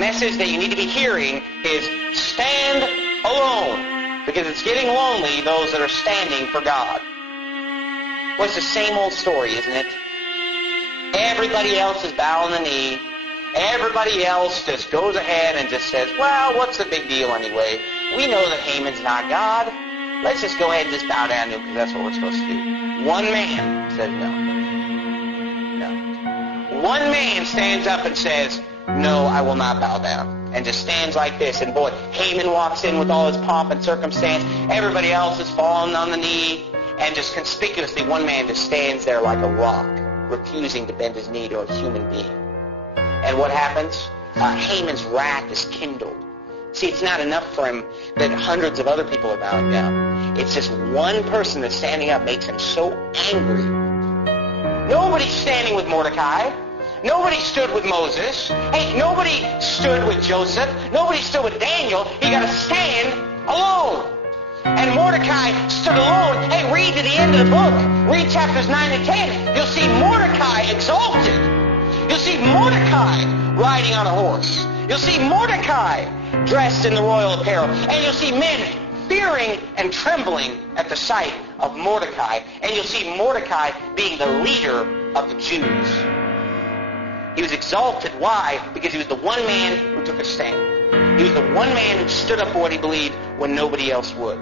message that you need to be hearing is stand alone. Because it's getting lonely, those that are standing for God. Well, it's the same old story, isn't it? Everybody else is bowing the knee. Everybody else just goes ahead and just says, well, what's the big deal anyway? We know that Haman's not God. Let's just go ahead and just bow down to him because that's what we're supposed to do. One man says no. No. One man stands up and says, no, I will not bow down. And just stands like this. And boy, Haman walks in with all his pomp and circumstance. Everybody else is falling on the knee. And just conspicuously, one man just stands there like a rock, refusing to bend his knee to a human being. And what happens? Haman's wrath is kindled. See, it's not enough for him that hundreds of other people are bowing down. It's just one person that's standing up makes him so angry. Nobody's standing with Mordecai. Nobody stood with Moses. Hey, nobody stood with Joseph. Nobody stood with Daniel. You got to stand alone. And Mordecai stood alone. Hey, read to the end of the book. Read chapters 9 and 10. You'll see Mordecai exalted. You'll see Mordecai riding on a horse. You'll see Mordecai dressed in the royal apparel. And you'll see men fearing and trembling at the sight of Mordecai. And you'll see Mordecai being the leader of the Jews. He was exalted. Why? Because he was the one man who took a stand. He was the one man who stood up for what he believed when nobody else would.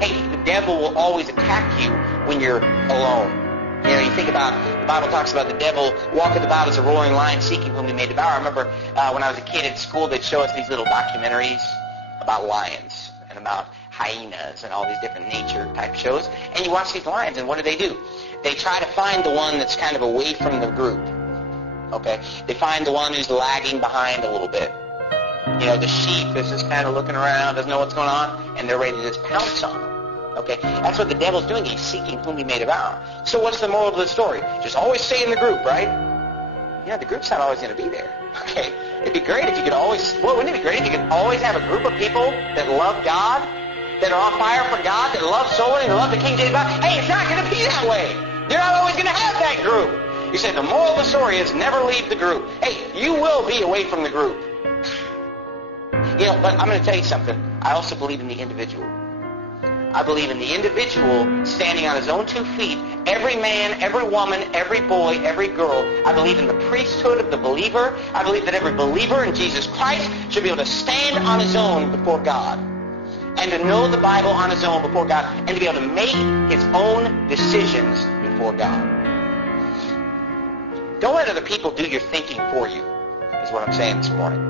Hey, the devil will always attack you when you're alone. You know, you think about, the Bible talks about the devil walketh about as a roaring lion seeking whom he may devour. I remember when I was a kid at school, they'd show us these little documentaries about lions and about hyenas and all these different nature type shows. And you watch these lions, and what do? They try to find the one that's kind of away from the group. Okay? They find the one who's lagging behind a little bit. You know, the sheep is just kind of looking around, doesn't know what's going on, and they're ready to just pounce on them. Okay? That's what the devil's doing. He's seeking whom he may devour. So what's the moral of the story? Just always stay in the group, right? Yeah, the group's not always going to be there. Okay? It'd be great if you could always, well, wouldn't it be great if you could always have a group of people that love God, that are on fire for God, that love soul winning, that love the King James Bible? Hey, it's not going to be that way. You're not always going to have that group. You say the moral of the story is never leave the group. Hey, you will be away from the group. You know, but I'm going to tell you something. I also believe in the individual. I believe in the individual standing on his own 2 feet. Every man, every woman, every boy, every girl. I believe in the priesthood of the believer. I believe that every believer in Jesus Christ should be able to stand on his own before God. And to know the Bible on his own before God. And to be able to make his own decisions before God. Don't let other people do your thinking for you, is what I'm saying this morning.